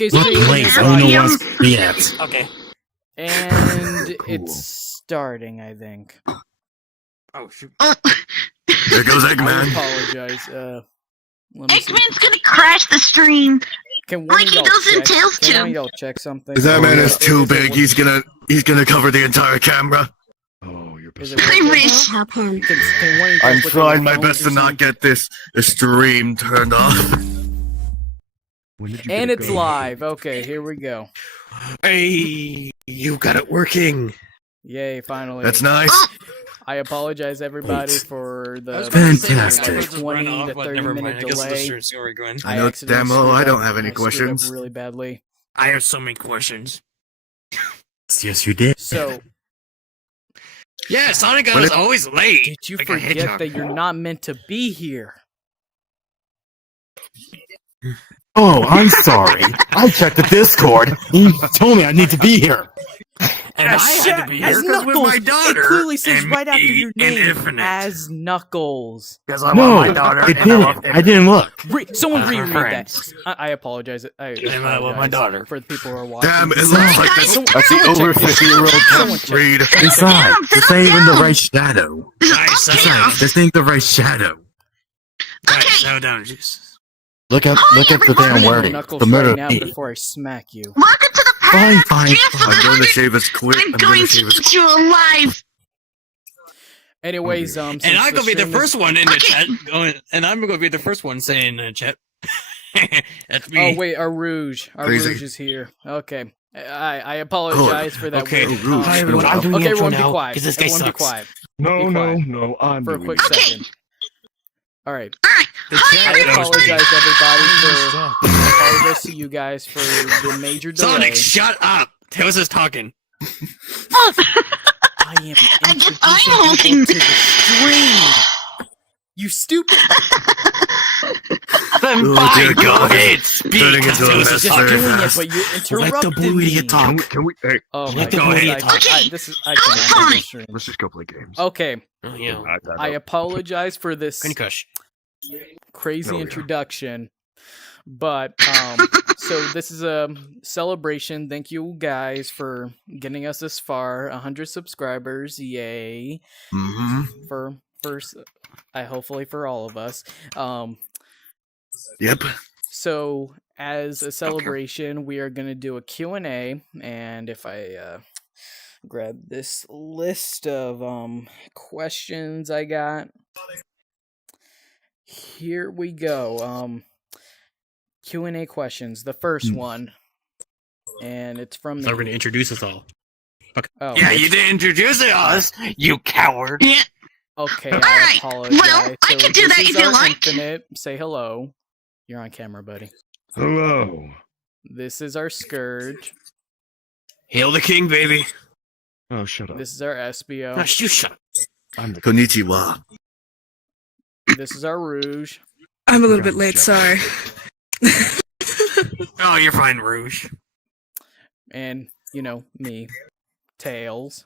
Okay, so Please, I don't know what's yet. Okay. and it's starting, I think. Oh shoot. There goes I Eggman. apologize. Let me see. Eggman's gonna crash the stream. Can one like of he y'all does in check? Tales Can one too. of y'all check something? That man is too Is it big. He's gonna cover the entire camera. Oh, you're Is pathetic. it I working? wish. Help him. Can one of you guys I'm look at trying your my phones best or to not something? get this stream turned off. When did you And get it's going? live. Okay, here we go. Hey, you got it working. Yay, finally. That's nice. I apologize, everybody, for the Fantastic. like 20 to 30 minute delay. I know it's accidentally demo. screwed I don't up. have any I screwed up questions. really badly. I have so many questions. Yes, you did. So, Yeah, Sonic But is it- always late. did you like a forget hedgehog. that you're not meant to be here? Oh, I'm sorry. I checked the Discord. You told me I need to be here. And I had to be here as because with Knuckles, my daughter. it clearly says and right after me your and name Infinite. as Knuckles. Because I No, want my daughter. it and I love didn't. I didn't look. Someone We're reread that. friends. I apologize. I And I love my apologize daughter. for the people who are watching. Damn, it looks like this. Someone- That's the someone over check this. 50-year-old Someone can't check read. Besides, this ain't even the right shadow. Nice. Besides, this ain't the right shadow. Guys, settle down, Jesus. Look at the damn this. wording. Knuckles The right murder now of me. before I smack you. Welcome to the Fine, past. fine, Chance fine. of the I'm going to 100. shave his quick. I'm I'm going going to to shave his. eat you alive. Anyways, And since I'm gonna be the stream is- first one in the Okay. chat going, and I'm gonna be the first one saying in the chat. That's me. Oh wait, our Rouge Crazy. is here. Okay, I apologize for that. Okay. weird, Rouge. Hi, It's been a everyone. while. I'm doing Okay, the intro everyone, be now quiet. because this guy Everyone, be sucks. quiet No, Be no, quiet. no. I'm for a doing quick it. Okay. second. All right, Alright. The Hi, chat I knows everyone. me. apologize everybody for. Suck. I apologize to you guys for the major delay. Sonic, shut up. Tails is talking. I am I guess introducing I'm people holding- to the stream. You stupid. Then Oh, fine, dear go God. ahead, speak. Turning into a Tails mess is Just very talking. doing it, fast. but you Let the interrupted boy me. talk. Can we? Hey, Oh my Let the god! boy I talk. this is I cannot do Sonic. this stream. let's just go play games. Okay, Oh, yeah. I apologize for this Concush. crazy Oh, yeah. introduction, but so this is a celebration. Thank you guys for getting us this far. 100 subscribers, yay! Mm-hmm. For first, I hopefully for all of us. Yep. So as a celebration, we are gonna do a Q&A, and if I grab this list of questions I got. Here we go. Q&A questions. The first one, and it's from So we're gonna me. introduce us all. Oh, Yeah, you didn't introduce us, you coward. Yeah. okay. All I right, apologize. well, I can do this that is if you our like. Infinite. Say hello. You're on camera, buddy. Hello. This is our Scourge. Hail the king, baby. Oh, shut up. This is our SBO. No, you shut up. I'm the. Konnichiwa. This is our Rouge. I'm a little bit late, sorry. Oh, you're fine, Rouge. And, you know, me. Tails.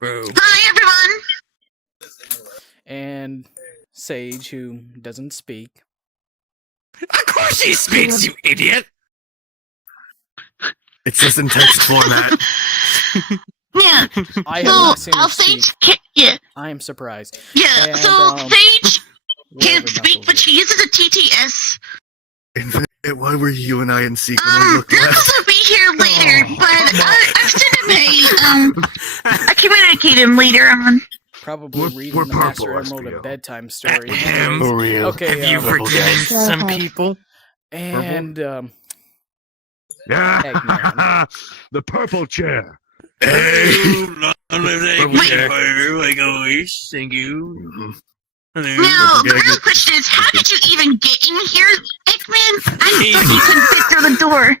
Boo. Hi, everyone. And Sage, who doesn't speak. Of course he speaks, you idiot. It's just in text format. Yeah. I have So, not seen her Sage speak. yeah. I am surprised. Yeah. And, So, Sage wherever can't speak, Knuckles but is. she uses a TTS. Infinite, why were you and I in sync when we looked Knuckles left? will be here later, Oh. but I've sent him I communicate him later on. Probably We're- reading we're the Master purple, Emerald SBO. at bedtime story. Ahem. For real. Okay, Have you forgiven some people? and Yeah. Eggman. The purple chair. Hey! Like always, thank you. Mhm. Now, Don't the forget- real question is, how did you even get in here, Eggman? I thought you couldn't fit through the door.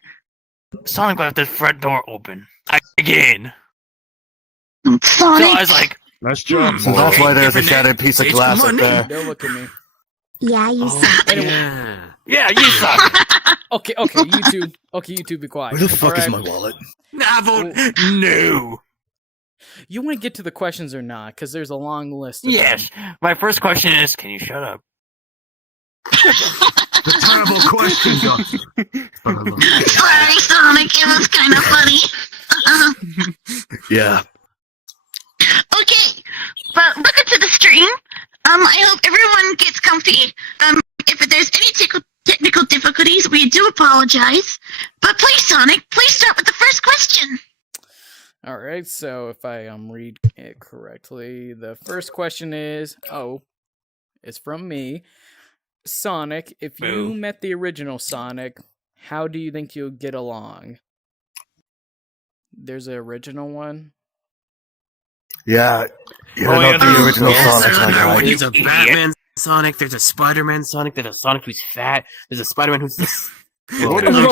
Sonic left the front door open. Again. Sonic. So I was like, Nice job. So that's boy. why there's a Infinite. shattered piece of Sage, glass come up on there. Don't look at me. Yeah, you oh, suck. yeah. Yeah, you suck. Okay, you two, be quiet. Where the fuck is Alright? my wallet? No. You want to get to the questions or not? Because there's a long list. Of Yes. them. My first question is, can you shut up? The terrible question, Doctor. Sorry, Sonic. It was kind of funny. Yeah. Okay, but welcome to the stream. I hope everyone gets comfy. If there's any technical difficulties, we do apologize. But please, Sonic, please start with the first question. All right, so if I read it correctly, the first question is, it's from me. Sonic, if you met the original Sonic, how do you think you'll get along? There's an original one? Yeah. Not the original Sonic. There's a Batman Sonic, there's a Spider-Man Sonic, there's a Sonic who's fat, there's a Spider-Man who's... We don't talk about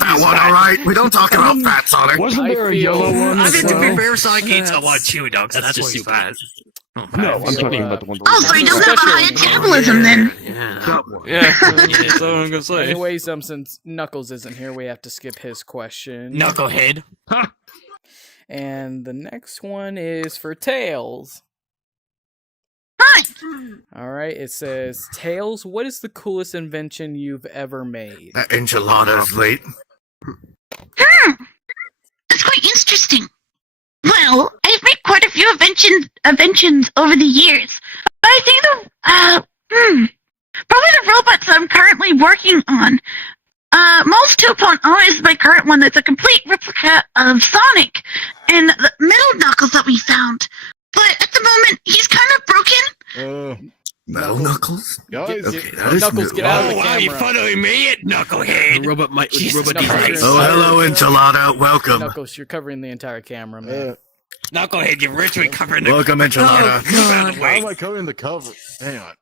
that one, alright? We don't talk about Fat Sonic. Wasn't there a yellow one? I think to be as fair, Sonic eats a lot of chewy dogs, that's just too bad. well? No, I'm talking about the one. Oh, so he doesn't have a high metabolism then. Yeah, that's what I'm gonna say. Anyways, since Knuckles isn't here, we have to skip his question. Knucklehead. And the next one is for Tails. Hi. Alright, it says, Tails, what is the coolest invention you've ever made? That enchilada's late. That's quite interesting. Well, I've made quite a few inventions over the years. But I think probably the robots I'm currently working on. Most 2.0 is my current one that's a complete replica of Sonic and the middle Knuckles that we found. But at the moment, he's kind of broken. Metal Knuckles? Guys, Okay, that is Knuckles, new. get out of the Why are you camera. following me, Knucklehead? Robot Knuckles, device. Oh, hello, Enchilada. Welcome. Knuckles, you're covering the entire camera, man. Knucklehead, you're ritually covering the... Welcome, Enchilada. God. how am I covering the cover? Hang on.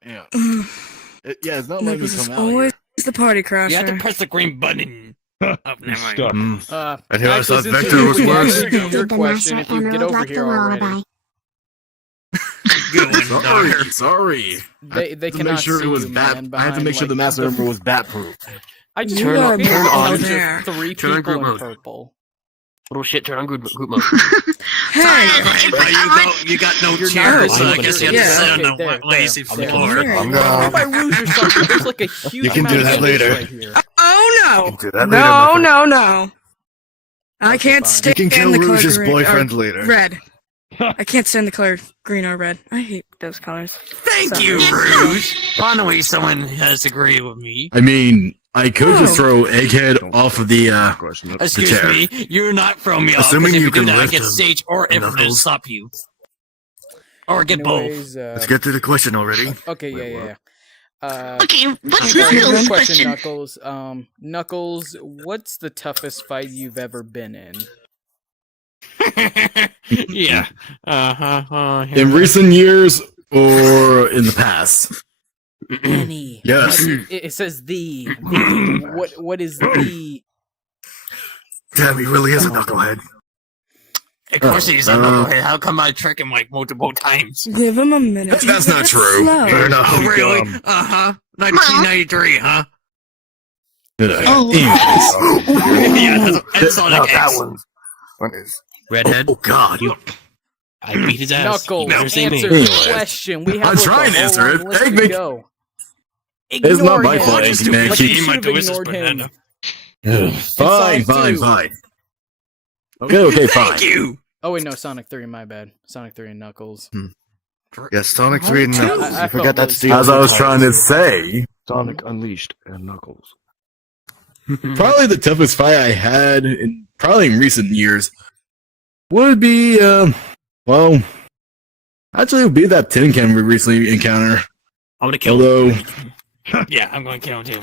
Yeah, it's not letting me Knuckles is come out. always the party crasher. You have to press the green button. Oh, never mind. Stuck. And here I actually, thought since Vector you was worse. answered your question, if you get over here already. Good one, daughter. Sorry. They To cannot make sure see it was you, bat. man, I had to make sure the behind, master armor was bat proof. I just Turn want on- turn on- there. Three Turn on people group in mode. purple. Little shit, turn on group mode. Hey, You got no You're chair, not so I moving. guess you have to Yeah. sit on Okay, the there, lazy there. floor. There I'm you go. gonna- By rouge or something, there's like a huge You can amount do of that space later. right here. Oh Do that no! later, my friend. No! I can't fine. stand You can kill the color Rouge's green, boyfriend or later. red. I can't stand the color green or red. I hate those colors. Thank Sorry. you, Rouge. Finally, someone has agreed with me. I mean, I could just Oh. throw Egghead off of the. Question. Excuse chair. me, you're not throwing me off. Assuming 'Cause if you you do can that, I lift get him, Sage or Infinite to Knuckles. stop you. Or get both. Anyways, Let's get to the question already. okay, yeah. Okay, what's Here's your Knuckles' question, question? Knuckles. Knuckles, what's the toughest fight you've ever been in? Yeah. In recent years or in the past? Any. Yes. It says the. What is the? Damn, he really is a knucklehead. Of course he's a knucklehead. How come I trick him like multiple times? Give him a minute. That's not It's true. slow. Fair enough. Oh, really? Uh-huh. 1993, huh? Oh. Yeah, that's Sonic That X. one is. Redhead. Oh God. I beat his ass. Knuckles, You never see answer me. the question. We have I'm like, trying a to whole answer long it. list to Eggman- go. It's not Ignore my him. fault, Eggman. Like, Keep- you He might should do have his ignored him. banana. Fine, Sonic 2. fine. Okay, fine. Thank you. Oh wait, no, Sonic 3. My bad. Sonic 3 and Knuckles. Yes, Sonic 3 and Knuckles. I You forgot felt that's really the As I was trying to say, Sonic Unleashed and Knuckles. probably the toughest fight I had in probably in recent years would be well, actually it would be that tin can we recently encountered. I'm gonna kill him. Although Yeah, I'm gonna kill him too.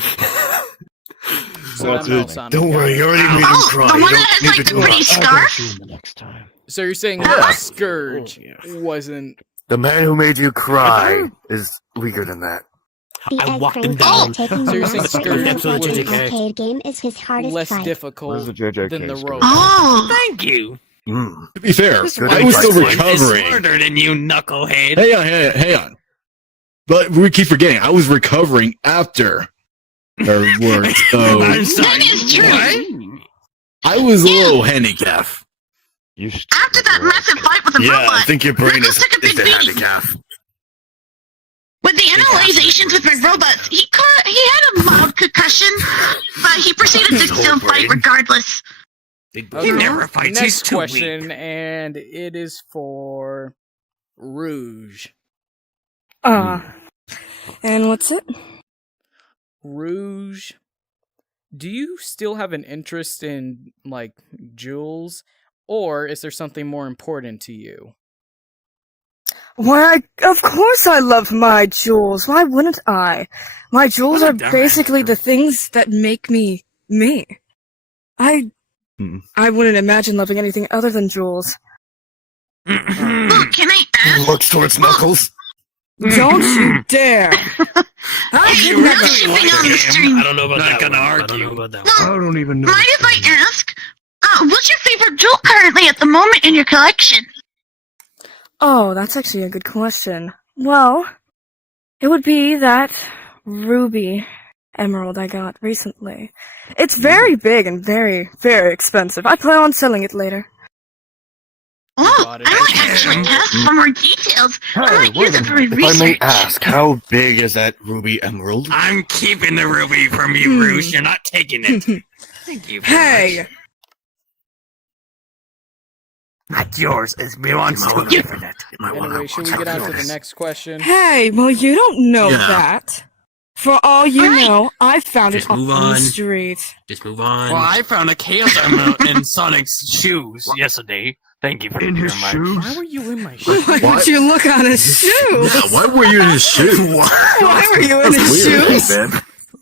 So that melts Sonic. Don't worry, you already made him Oh, cry. the You one don't that has need like to the do pretty that. I'll go scarf? see him the next time. So you're saying Yeah. that Scourge wasn't? The man who made you cry is weaker than that. I walked him down. So you're saying Scourge Absolutely was JJK. arcade game is his hardest less fight. Where's difficult the JJK than the score? rope? Oh. Thank you. to be fair, This Good I was still advice. one is recovering. smarter than you, knucklehead. Hang on. But we keep forgetting, I was recovering after her words. So I'm sorry. That is true. What? I was a little handicapped. You After that massive fight with the Yeah, I robot, think your brain Knuckles is took a big the beating. handicap. With the analyzations with my robots, he had a mild concussion, but he proceeded to still fight regardless. He never fights. He's Next too question, weak. and it is for Rouge. And what's it? Rouge, do you still have an interest in, like, jewels, or is there something more important to you? Why, of course I love my jewels. Why wouldn't I? My jewels What a are dumbass. basically the things that make me me. I wouldn't imagine loving anything other than jewels. Look, can I ask? Looks towards Knuckles. Don't you dare! I Hey, could no never. shipping on the stream. I don't know about Not that gonna one. argue. I don't know about that Well, one. I don't even know. mind if I ask? What's your favorite jewel currently at the moment in your collection? Oh, that's actually a good question. Well, it would be that ruby emerald I got recently. It's very big and very, very expensive. I plan on selling it later. Oh, got it. I might actually ask for more details. I might use it for my If I may research. ask, how big is that ruby emerald? I'm keeping the ruby from you, Rouge. You're not taking it. Thank you. Very Hey! much. Not yours. It belongs to You- Infinite. Anyway, should we get on to the next question? Hey, well, you don't know Yeah. that. For all you Alright. know, I found Just it on move the on. street. Just move on. Well, I found a chaos emerald in Sonic's shoes yesterday. Thank you very much. Why were you in my shoes? Why would you look on his shoes? Yeah, why were you in his shoes? Why were you in his shoes?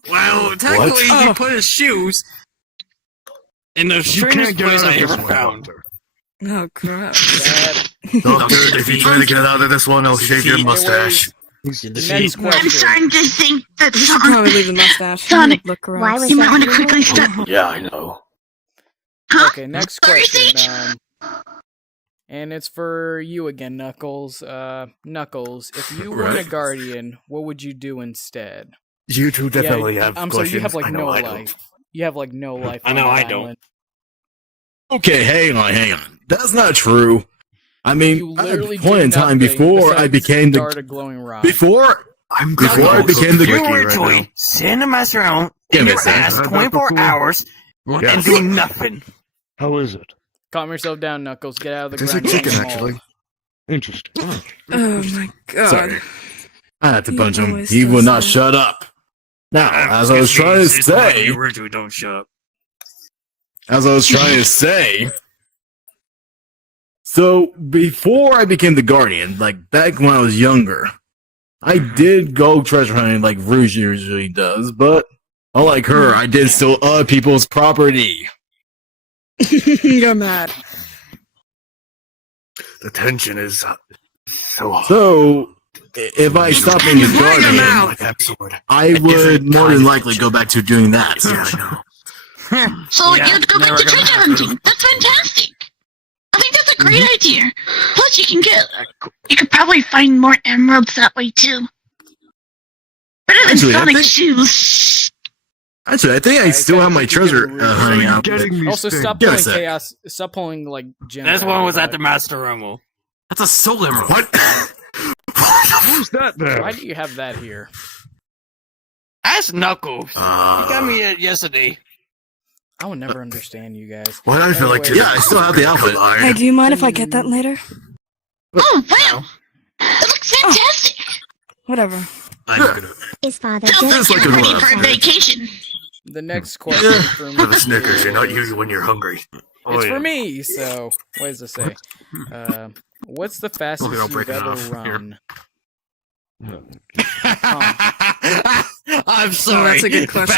Well, technically, What? he put his shoes in the strangest place I ever found. Oh, crap. That- Doctor, if you try to get out of this one, I'll shave your mustache. Next I'm question. starting to think that You should Sonic, probably leave the mustache. Sonic, Look gross. why was you might that want to you? quickly step. Yeah, I know. Huh? Okay, next Sorry, question. Sage? And it's for you again, Knuckles. Knuckles, if you weren't a Right. guardian, what would you do instead? You two definitely have I'm questions. sorry, you have like I know no I don't. life. You have like no life. I on know that I don't. island. Okay, hang on. That's not true. I mean, You at literally a point in do time nothing before I besides became start the a glowing rock. before I'm Before gonna I go became the- to You Wiki were right toy now. sitting a mess around Give in me a your second. ass 24 hours and Yes. doing nothing. How is it? Calm yourself down, Knuckles. Get out of the There's a ground. chicken, Get in the actually. hole. Interesting. Oh, my God. Sorry. I had to He punch him. always He does would not that. shut up. Now, as I was trying to say, you originally don't shut up. So before I became the Guardian, like back when I was younger, I did go treasure hunting like Rouge usually does, but unlike her, I did steal other people's property. You're mad. The tension is so hard. So if I stopped being the Why your Guardian, mouth? Like that sword. I would more than likely go back to doing that. Yeah, I know. So Yeah, you'd go back never to gonna treasure happen. hunting. That's fantastic. I think that's a great idea. Plus, you could probably find more emeralds that way too. Better than Actually, I Sonic's think- shoes. Actually, I think I Alright, still have my technically you treasure can read hunting it. out. Getting these Also, things. stop Give pulling us that. chaos. Stop pulling like gems. This out one of was your at the butt. Master Rumble. That's a soul emerald. What? Who's that there? Why do you have that here? Ask Knuckles. He got me it yesterday. I will never understand you guys. Why do I feel like Anyway. Yeah, I still have the outfit. Hey, do you mind if I get that later? Oh wow, that looks fantastic. Whatever. I'm not gonna His father Sounds just like like you're a ready love for a story. vacation. The next question for me. have a Snickers. You're not you when you're hungry. It's for me. So what does it say? What's the fastest Look, I'll break you've it ever off. Here. run? I'm sorry. that's a good question.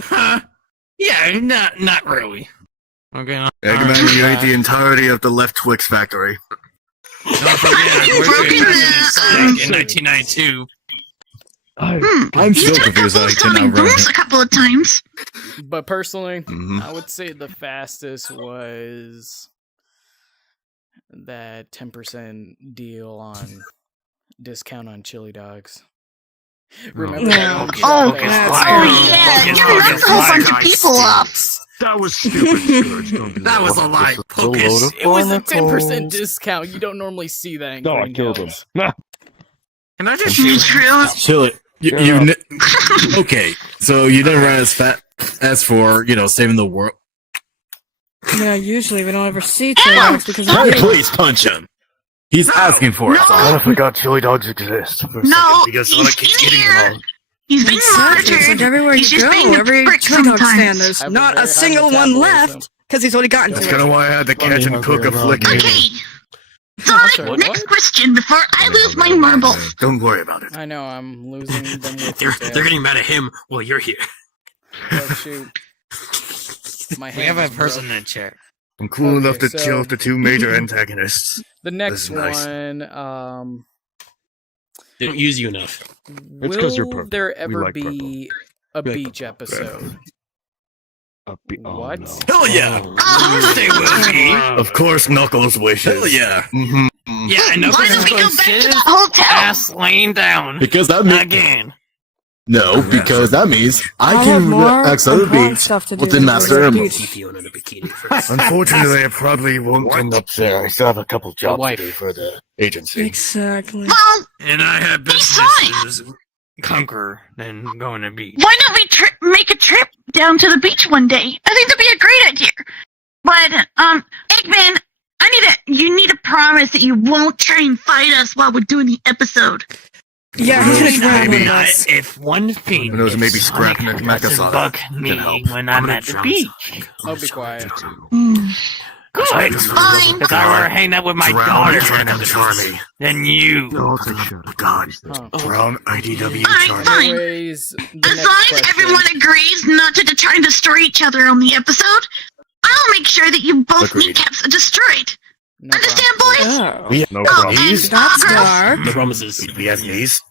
Fast? Yeah, not really. Okay. Eggman, you ate the entirety of the left Twix factory. Don't forget, You've I worked broken at the, Sonic in 1992. I'm You still did a confused that couple I of stunning cannot run. booms a couple of times. But personally, Mhm. I would say the fastest was that 10% deal on discount on chili dogs. Remember No. that? Oh, that's oh yeah, you knocked a whole bunch of people off. That was stupid, Scourge. Don't do That was a lie, Pocus. It was a 10% discount. You don't normally see that in No, I Green killed him. Hills. Can I just You shoot? true. Chili. Okay, so you didn't run as fat as for saving the world. Usually we don't ever see T-Rex because of you. Please punch him. He's asking for it. No. So. I forgot chili dogs exist. For a No, second because he's Sonic keeps in eating here. them all. He's being Exactly. It's like monitored. everywhere He's you just go, being a every prick chili dog stand, sometimes. there's I have not very a high single one metabolism. left because he's already gotten That's to kind of it. why I had to catch and cook a flick. Okay. Sorry, Sonic, what? next question before I lose my marbles. Don't worry about it. I know, I'm losing them with They're you, they're getting mad at him while you're here. Oh, shoot. My We have a hands person broke. in a chair. I'm cool enough Okay, to so- kill off the two major antagonists. The next That's nice. one, They don't use you enough. It's 'cause you're will purple. there We ever like purple. be a We like beach episode? Oh, What? no. Hell yeah! Oh, They will be. Of course, Knuckles wishes. Hell yeah! Mm-hmm. Yeah, and why don't we go back to the hotel? ass laying down Because that means again. no, because that means I I'll can have more access the important beach stuff to do with the than Master the Emerald. beach. Keep you under bikini first. Unfortunately, I probably won't end up there. I still have a couple jobs wife. to do for the agency. Exactly. Well, And I have Besides- conquer than going to beach. why don't we make a trip down to the beach one day? I think that'd be a great idea. But, Eggman, you need a promise that you won't try and fight us while we're doing the episode. Yeah, he's gonna drown Maybe with us. If one thing, Who knows, if maybe Sonic scrapping a doesn't Mecha bug Sonic me can help. when I'm I'm gonna at the drown beach. I'll be quiet. Good. Fine. If I were hanging out with my Drown daughter, Ken and Charlie. then you. Oh, God. Huh. Brown IDW Fine, Charlie. fine. Anyways, the As next long as question. everyone agrees not to try and destroy each other on the episode, I'll make sure that you both Agreed. kneeccaps are destroyed. No Understand, boys? Oh. We have no Oh, problem. and Knees? That's girls, dark. No promises. We have knees.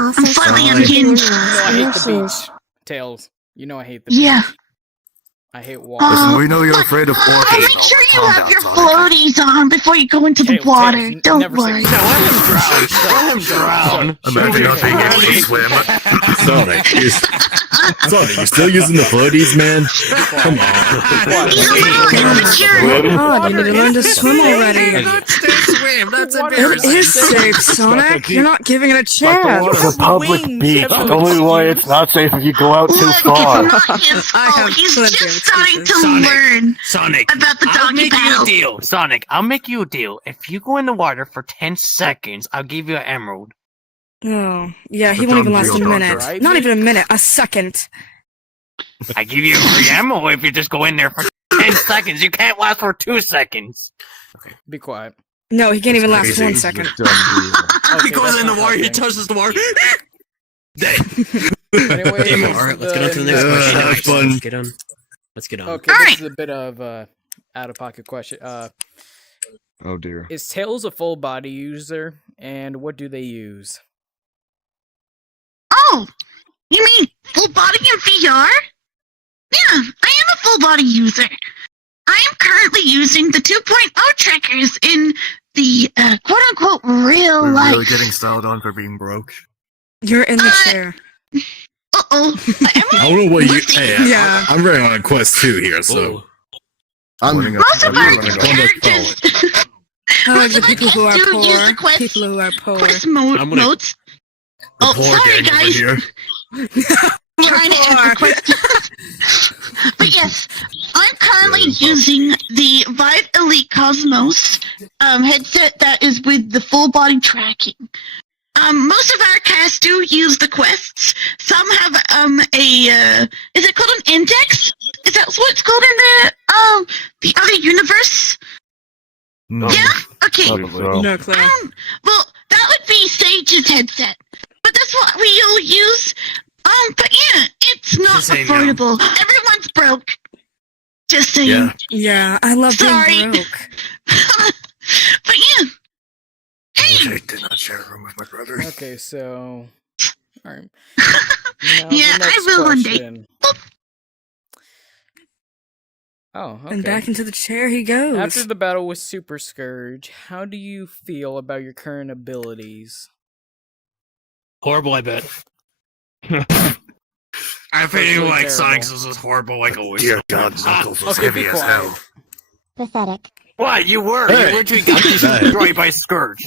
I'm slightly Fine. unhinged. You know I hate the Yes. beach. Tails. You know I hate the Yeah. beach. I hate water. Listen, we know you're afraid of I'll orcas. make sure you Calm have down, your Sonic. floaties on before you go into the Tails, water. Tails, Don't never say- worry. No, Let him drown. Let him drown. Imagine not being able to swim. Sonic, you're still using the floaties, man? Come on. He's a little immature. God, you need to learn to swim already. swim. That's It is safe, Sonic. You're not giving it a chance. It's a public Wings. beach. Everyone Tell me just why use- it's not safe if you go out too Look, far. it's not his I have fault. He's plenty of just starting to Sonic. learn Sonic, about the I'll doggy make you a paddle. deal. Sonic, I'll make you a deal. If you go in the water for 10 seconds, I'll give you an emerald. Oh, yeah, he The won't even dumb last a real minute. doctor. Not even a minute, a second. I give you a free emerald if you just go in there for 10 seconds. You can't last for 2 seconds. Be quiet. No, he can't even last Crazy. 1 second. Okay, that's not helping. touches the water. Anyways, Alright, let's get on to the next Yeah, question. have fun. Let's get on. Let's get on. Okay, All this right. is a bit of out of pocket question. Oh dear. Is Tails a full body user, and what do they use? Oh, you mean full body in VR? Yeah, I am a full body user. I am currently using the 2.0 trackers in the quote unquote real We're life. really getting styled on for being broke. You're in the chair. Uh oh. I don't know what you. Hey, Yeah. I'm running on a quest too here, so I'm Morning Most of our I'm gonna go. characters I like Most the of our people who are kids do use the poor. quest- People who are poor. quest I'm gonna- modes. The Oh, poor sorry gang over guys. here. Trying to answer questions. But yes, I'm currently using the Vive Elite Cosmos headset that is with the full body tracking. Most of our cast do use the quests. Some have is it called an index? Is that what it's called in the other universe? No. Yeah? Okay. Probably. No clue. Well, that would be Sage's headset. But that's what we all use. But yeah, it's not Just say no. affordable. Everyone's broke. Just saying. Yeah. Yeah, I love Sorry. being broke. But yeah. I Hey! wish I did not share a room with my brother. Okay, so all right. Yeah, I will one day. day. Oh, okay. And back into the chair he goes. After the battle with Super Scourge, how do you feel about your current abilities? Horrible, I bet. I Personally feel like terrible. Sonic's was horrible, like always. Dear God, Knuckles was Okay, heavy be as quiet. hell. Pathetic. What? You were. Hey. You literally got destroyed by Scourge.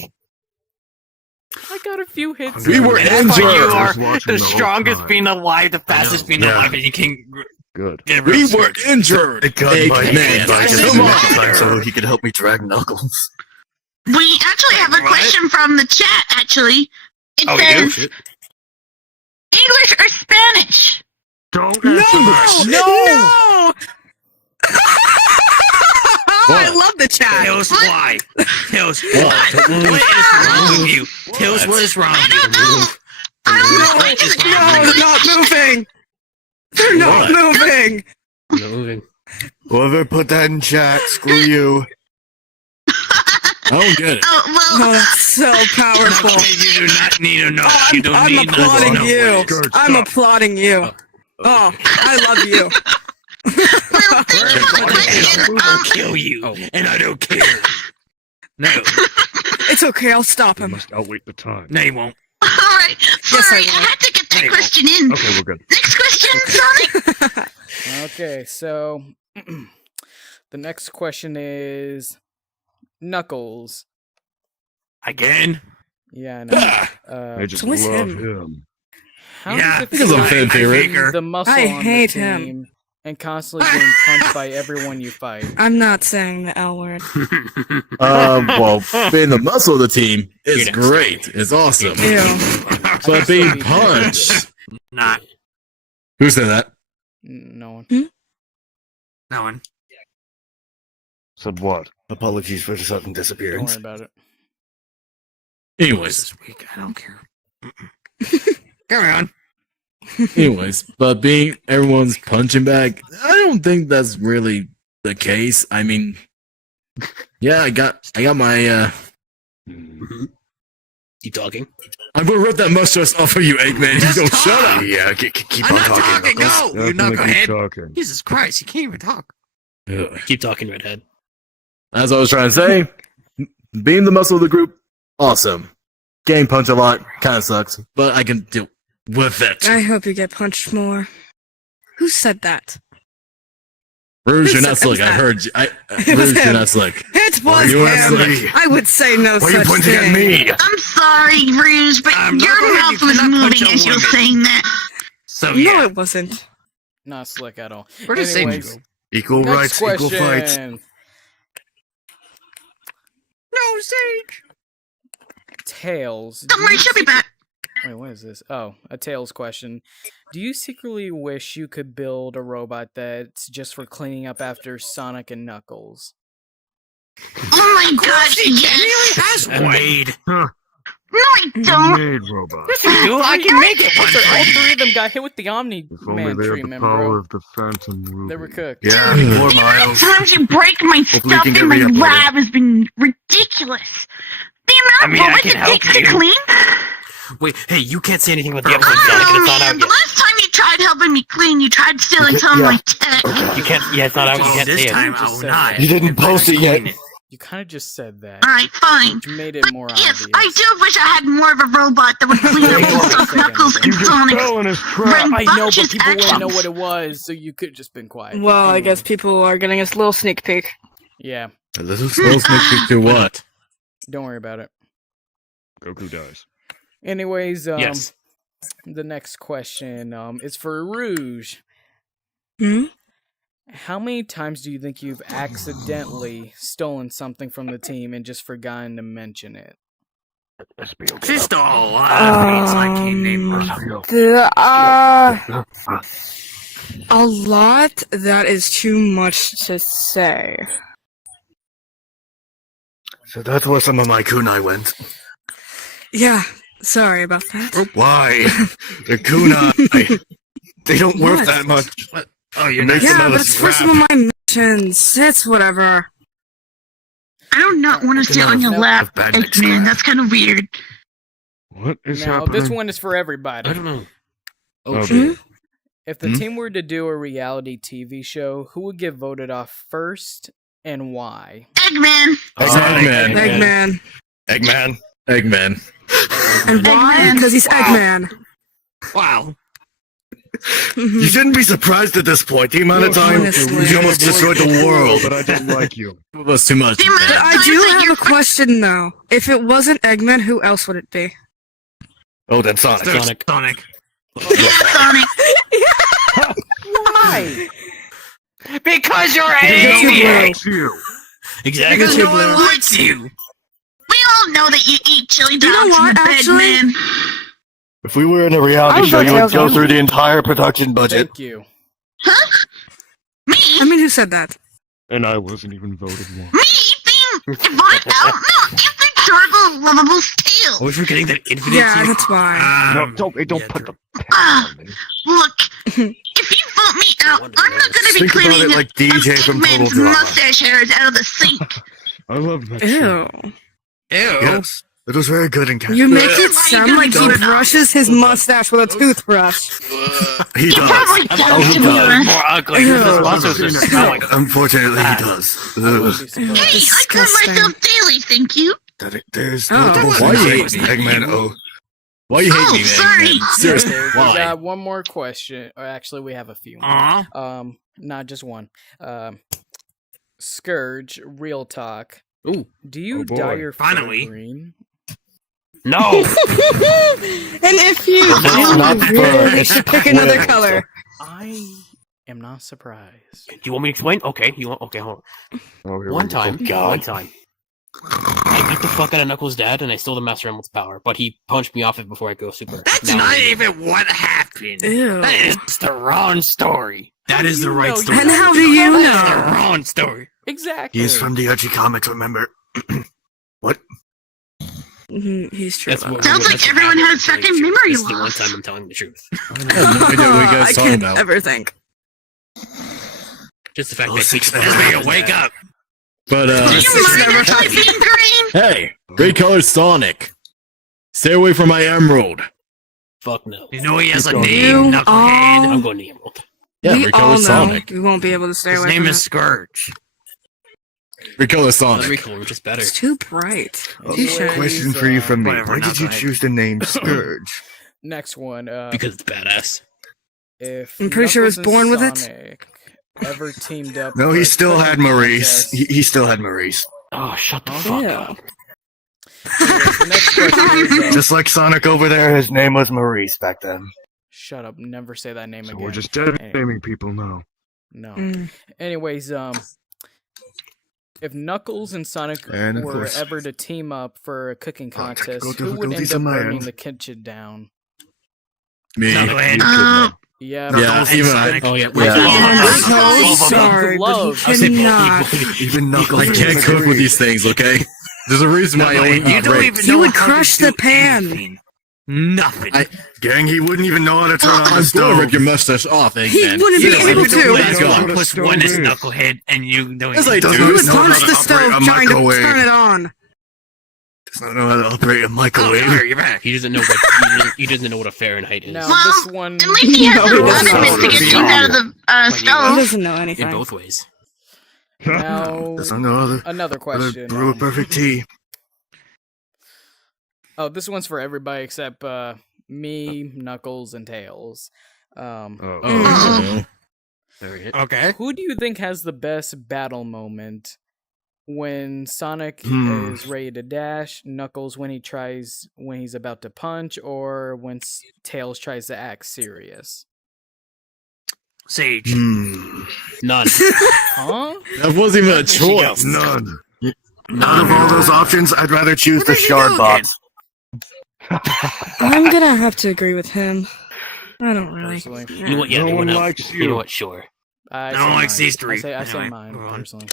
I got a few hits. We were That's why you are watching the the whole strongest time. being alive, the fastest being Yeah. alive, and you can Good. get We real were injured. It got my Eggman. back Come next time on. so he could help me drag Knuckles. We actually have a What? question from the chat, actually. It Oh, we do? says, English or Spanish? Don't No! answer No! I What? love the chat. Tails, why? Tails, What? what is wrong with you? Tails, what is wrong I with don't you? know. I don't know. I What just is No, wrong they're not moving. They're not What? moving. Moving. Whoever put that in chat, screw you. I don't get it. Oh, Oh, well, that's so powerful. You do not need to know. Oh, You don't I'm need to applauding know. you. Good I'm stuff. applauding you. Oh, I love you. well, thank you for the question. I'll kill you, and I don't care. No, It's okay, I'll stop We him. must outwait the time. no, you won't. all right. Sorry, I I will. had to get that Hey, question in. Okay, we're good. Next question, Sonic. Okay, so the next question is Knuckles. Again? Yeah, I know. I just So it's love him. him. How Yeah, does it because feel I'm fan to be favorite. the muscle I on hate the him. team and constantly getting punched by everyone you fight? I'm not saying the L word. Well, being the muscle of the team is You're next. great. It's awesome. Ew. But being punched. Not. Who said that? No one. No one. Said what? Apologies for the sudden Don't worry disappearance. about it. Anyways, This week, I don't care. Carry on. but being everyone's punching bag, I don't think that's really the case. I mean, yeah, I got my. Keep talking. I'm gonna rip that mustache off of you, Eggman. You Just don't talk. shut up. Yeah, keep I'm on not talking. talking. Knuckles. Go. You Definitely keep knucklehead. talking. Jesus Christ, you can't even talk. Ugh. Keep talking, redhead. As I was trying to say, being the muscle of the group, awesome. Getting punched a lot kind of sucks, but I can deal with it. I hope you get punched more. Who said that? Rouge, you're Who not said slick. I that? heard you. It was Rouge, you're him. not slick. It Why was are you him. asking me? I would say no Why are you such pointing thing. at me? I'm sorry, Rouge, but I'm not your going mouth to was cannot punch moving a as you were woman. saying that. So, No, yeah. it wasn't. Not slick at all. We're just saying. Anyways, Equal next rights, equal fights. question. No, Sage. Tails. Don't worry, she'll be back. Wait, what is this? Oh, a Tails question. Do you secretly wish you could build a robot that's just for cleaning up after Sonic and Knuckles? Oh my god, yes! That's made. No, I don't. Made robot. Yes, you do. I can make it. All three of them got hit with the Omni If only Man they had the treatment, power bro. of the Phantom Ruby. They were cooked. Yeah, Dude, more the amount of miles. times you break my Hopefully you stuff can get in my re-uploaded. lab has been ridiculous. The I amount mean, of I robots can it help takes to you. clean. Wait, hey, you can't say anything about the episode, Sonic, and it's not out The yet. last time you tried helping me clean, you tried stealing some of my tech. You can't. Yeah, it's not out. You Oh, can't this say time it. I will not. You didn't post it yet. You kind of just said that. Alright, fine. You made it But more yes, obvious. I do wish I had more of a robot that would clean up all stuff Knuckles and You just Sonic. fell in his trap. I know, but Bunches people wouldn't know actions. what it was, so you could just been quiet. Well, I Anyway, guess people are getting us a little sneak peek. Yeah, A little Little sneak peek to what? don't worry about it. Goku dies. Anyways, Yes. the next question is for Rouge. Hmm? How many times do you think you've accidentally stolen something from the team and just forgotten to mention it? She stole a lot of things. I can't name her. A lot? That is too much to say. So that's where some of my kunai went. Yeah, sorry about that. Why? The kunai. They don't worth What? that much. Oh, you're Make not. Yeah, another but it's for scrap. some of my missions. It's whatever. I do not want to sit on your Nope. lap, Bad next X-Man. time. That's kind of weird. What is Now, happening? this one is for everybody. I don't know. Oh, Hmm? If the Hmm? team were to do a reality TV show, who would get voted off first and why? Eggman. Eggman. Eggman. Eggman. Eggman. And why? Eggman. Because he's Wow. Eggman. Wow. Mhm. You shouldn't be surprised at this point. The amount of time Honestly. you almost destroyed the world. But I don't like you. That's too much. The amount of But I times do that have you're a question though. If it wasn't Eggman, who else would it be? Oh, then Sonic. Sonic. Sonic. Why? Because you're an Because you're idiot! You. Exactly. Because no you're one blue. likes you! We all know that you eat chili dogs You know in what, the bed, actually? man. If we were in a I reality would show, you would vote go Tails through on. the entire production budget. Thank you. Huh? Me? I mean, who said that? And I wasn't even voted one. Me being voted out? No, it's adorable, lovable Tails. Always forgetting that infinite. Yeah, that's why. No, don't put the Ah, look, if you vote me out, I'm not gonna be Think about cleaning it like DJ from Total Eggman's Drama. mustache hairs out of the sink. I love that show. Ew. Yes. It was very good in You make Why it sound like he brushes his mustache with a toothbrush. He He does. probably does, to be honest. More ugly. Ew. His muscles are smelling. Unfortunately, he does. I wouldn't Ugh. be Hey, surprised. I clean Disgusting. myself daily, thank you. There's Oh. multiple Why you things hate me? Eggman. Oh, Why you hate Oh, me, man? sorry. Seriously, Okay, we why? got one more question. Or actually, we have a few. More. Not just one. Scourge, real talk. Ooh. Do you Oh, boy. dye your fur Finally. green? No! And if you It's not do, fur, really it's should pick another quill. color. I am not surprised. Do you want me to explain? Okay, you want? Okay, hold on. Oh, here One we go. time, I beat the fuck out of Knuckles' dad, and I stole the Master Emerald's power, but he punched me off it before I go super. That's Now- not even what happened. Ew. That is, It's the wrong story. that is the right know story. And how do you That's the know? wrong story. Exactly. he's from the Archie comics, remember? What? He's true. That's what. Sounds like that's what everyone happened. has I'm telling fucking the truth. memory This is the one loss. time I'm telling the truth. I have no idea what you I guys talking can't about. ever think. Just the fact Oh, that six he and a Just half. make it wake up. But Do you mind actually being green? hey, great color Sonic. Stay away from my emerald. Fuck no. You know he has a You name, all- Knucklehead. I'm going to Emerald. Yeah, we great all color know Sonic. we won't be able to stay His away name from is it. Scourge. Great color Let's Sonic. recall, which is better. It's too bright. Anyways, Question for you from me. whatever, Why did you Knucklehead. choose the name Scourge? Next one. Because it's badass. If I'm pretty sure Knuckles he was born and with it. Sonic ever teamed up. No, for he a still had cooking Maurice. contest- He still had Maurice. Oh, shut the fuck Ew. up. Anyways, the next question is, Just like Sonic over there, his name was Maurice back then. shut up! Never say that name So again. we're just dead naming people now. No. Mm. Anyways, if Knuckles and Sonic And of were course- ever to team up for a cooking contest, technical who would end difficulties up on my burning end. the kitchen down? Me. Knucklehead. Yeah, No, Yeah, Knuckles even and I. Sonic. Oh, yeah. Yeah. I'm so Both of them. sorry, but Gloves. you cannot. Even I Knuckles. can't cook with these things, okay? There's a reason why I only Knucklehead, you eat don't grapes. even You know would how to crush do the pan. anything. Nothing. Gang, he wouldn't even know how to turn on the I'm going to stove. rip your mustache off, He Eggman. wouldn't You be don't able even know to. what Back on. 1 plus 1 is Knucklehead, and you know Yes, I it. do. You would Doesn't know punch how the to operate stove a trying to microwave. turn it on. Does not know how to operate a Oh, microwave. you're back. He doesn't know what he doesn't know what a Fahrenheit is. Now Well, this one. At least he has No, the he doesn't. condiments to get things out of the He stove. doesn't know In anything. both ways. Now Doesn't know how to another how to question. brew a perfect tea. Oh, this one's for everybody except me, Knuckles, and Tails. Oh. Mm. Alright. Okay. Who do you think has the best battle moment? When Sonic Hmm. is ready to dash, Knuckles when he's about to punch, or when Tails tries to act serious? Sage. None. Huh? That wasn't even a choice. None. Out of all those options, I'd rather choose the shard box. I'm gonna have to agree with him. I don't really. Personally, You know what? Yeah, No they one went out. likes You know you. what? Sure. I No say one likes mine. these three. I say Anyway, mine move on. personally.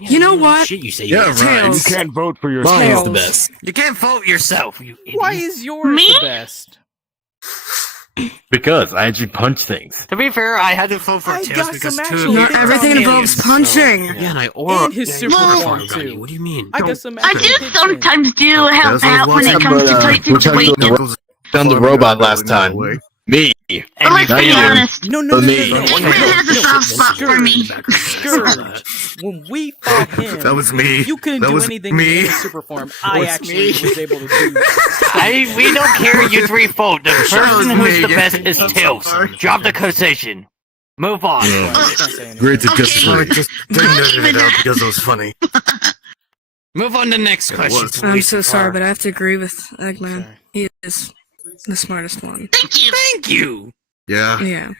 Yeah, You know no what? Shit, you say Yeah, you right. Tails. You can't vote for Mine yourself. is the Tails. best. You can't vote yourself, you idiot. Why is yours Me? the best? Because I actually punch things. To be fair, I had to vote for I Tails got because some 2 actual of you Not It's everything on involves me, punching. Yeah, and I or And his yeah, super you put a form, farm gun, too. What do you mean? I got some I actual do kitchen. sometimes do help As I was out when it watching, comes to but, tight which I situations. don't Found the robot last time. Me. But let's Now be you do. honest. No, no, For no, me. no, no. Eggman has a soft spot for me. Scourge. When we fought him, That was me. you couldn't That do was anything me. in his super form. I was actually me. was able to do. We don't care you 3 vote. The person was who's me. the best is I'm so Tails. sorry. Drop the conversation. Move on. Yeah. Let's not say anything. Great to Okay. disagree. Sonic just didn't it out because it was funny. Move on to the next question. was. I'm please. so sorry, but I have to agree with Eggman. Sorry. He is the smartest one. Thank you. Thank you. Yeah. Yeah.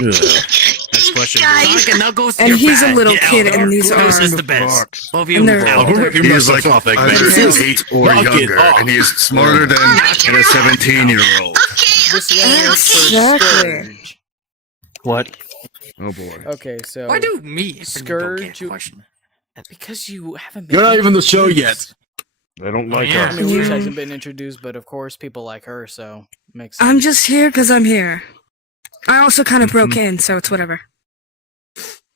Next question. Guys. Sonic and Knuckles, And you're he's a bad. little Get kid, out. and these Knuckles are- is the best. Both of you And they're- out. He's like off, either Eggman. 8 or Knock it younger, off. and he's smarter than a 17-year-old. This one is for Exactly. Scourge. What? Oh boy. Okay, so Why do me Scourge? question? Because you haven't been. You're not even the show yet. They don't Oh, like yeah. I us. mean, Rouge Yeah. hasn't been introduced, but of course, people like her, so makes sense. I'm just here because I'm here. I also kind of broke in, so it's whatever.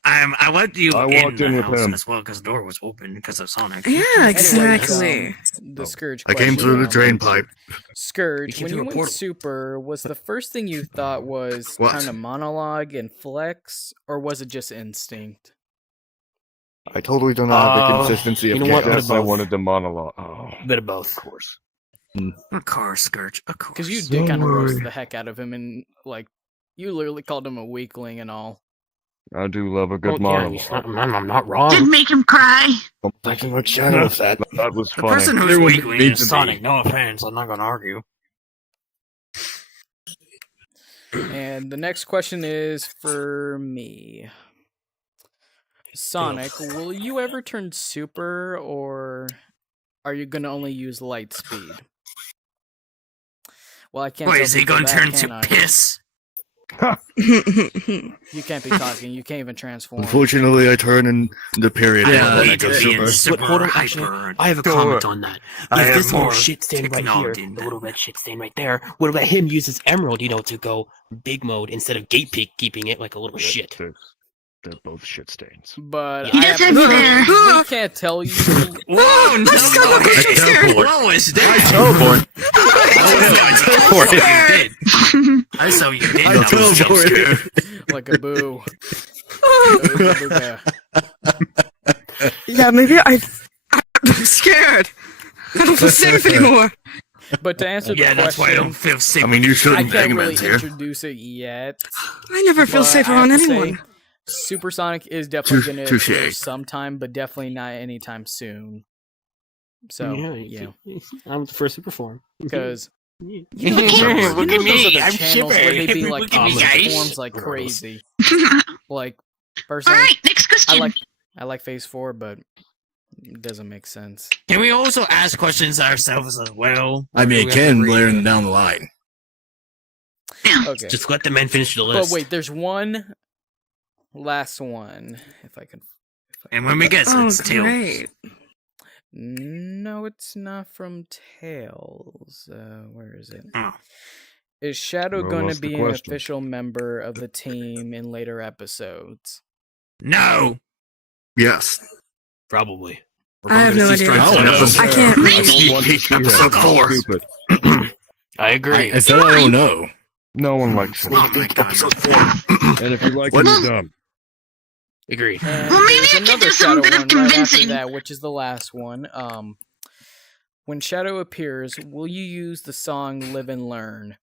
I let you I in walked the in with house him. as well because the door was open because of Sonic. Yeah, Anyways, exactly. The Scourge. I came question, through the drain pipe. Scourge, You came when through you a went portal. super, was the first thing you thought was What? kind of monologue and flex, or was it just instinct? I totally don't know how the Uh, consistency of you know what? chaos. Yes, I wanted the monologue. Oh, Bit of both. of course. Of course, Scourge. Of course. Because you did kind of roast the heck out of him, and like you literally called him a weakling and all. I do love a good Well, yeah, monologue. I'm not wrong. Didn't make him cry. I can look shadow of that. That was The funny. person who's Everyone weakling needs is to be. Sonic. No offense, I'm not gonna argue. And the next question is for me. Sonic, will you ever turn super, or are you gonna only use light speed? Well, I can't. Wait, tell is he people gonna that, turn can to I? piss? You can't be talking. You can't even transform. Unfortunately, I turn in the period Yeah, when I need go to be in super. super Hold on, actually, hyper. I have a comment on that. I If have this little more shit stain right here, technology the than little that. red shit stain right there, would let him use his emerald, to go big mode instead of keeping it like a little shit. They're both shit stains. But He I does have have to hair. say, we can't tell you. Whoa, no, Let's go, no, get you scared. Whoa, is that? Teleport. I saw you did. I I was jump scared. teleported. Like a boo. Yeah, maybe I'm scared. I don't feel safe anymore. But to answer the Yeah, that's why I question, don't feel safe. I mean, you I shouldn't. can't really Eggman's here. introduce it yet. I never feel but safe I around have to say, anyone. Supersonic is definitely going to Touche. appear sometime, but definitely not anytime soon. So, yeah. I'm the first super form. Because Look those are at me, the I'm channels where they be shipping. like Look at me, super guys. forms like crazy. Like, All personally, right, next question. I like Phase 4, but it doesn't make sense. Can we also ask questions ourselves as well? I mean, Do it we have to can read later them? down the line. Okay. Just let the men finish the But list. wait, there's one last one. If I can. And when we get Oh, it's Tails. great. No, it's not from Tails. Where is it? Oh. Is Shadow Well, going what's to the be an question? official member of the team in later episodes? No. Yes. Probably. I have no idea. I don't know. I can't read. Episode 4. Stupid. I agree. I said I don't know. No one likes it. Oh my God. Episode 4. And if you like it, What? you're dumb. Agreed. And Well, maybe there's I can another do some Shadow bit of one right after convincing. that, which is the last one. When Shadow appears, will you use the song "Live and Learn"?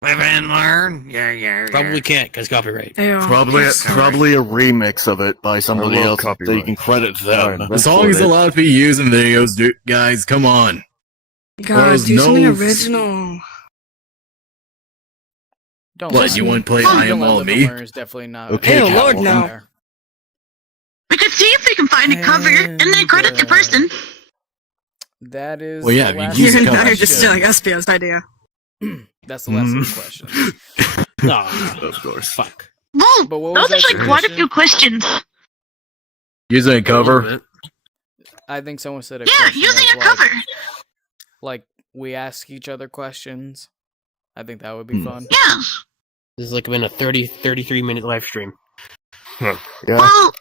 Live and learn. Yeah. Probably can't because copyright. Ew. Probably a remix of it by somebody love else that you copyright. can credit them. Fine. The song is allowed to be used in videos, dude. Guys, come on. God, There's do something no- original. Don't What, listen. you want to play Don't I Am let All Live and Me? Learn is definitely not. Okay, Ew, Lord, Catwoman. no. There. We could see if we can find a cover and then credit the person. That is. Well, yeah, the if you last use You the and cover. I are just question. stealing Espio's idea. That's the last of the questions. Nah, Of course. fuck. Whoa, But what was those are that actually quite a question? few questions. Using a cover. I think someone said a Yeah, question using of, a cover. like we ask each other questions. I think that would be fun. Yeah. This is like been a 33-minute live stream. Yeah. Well,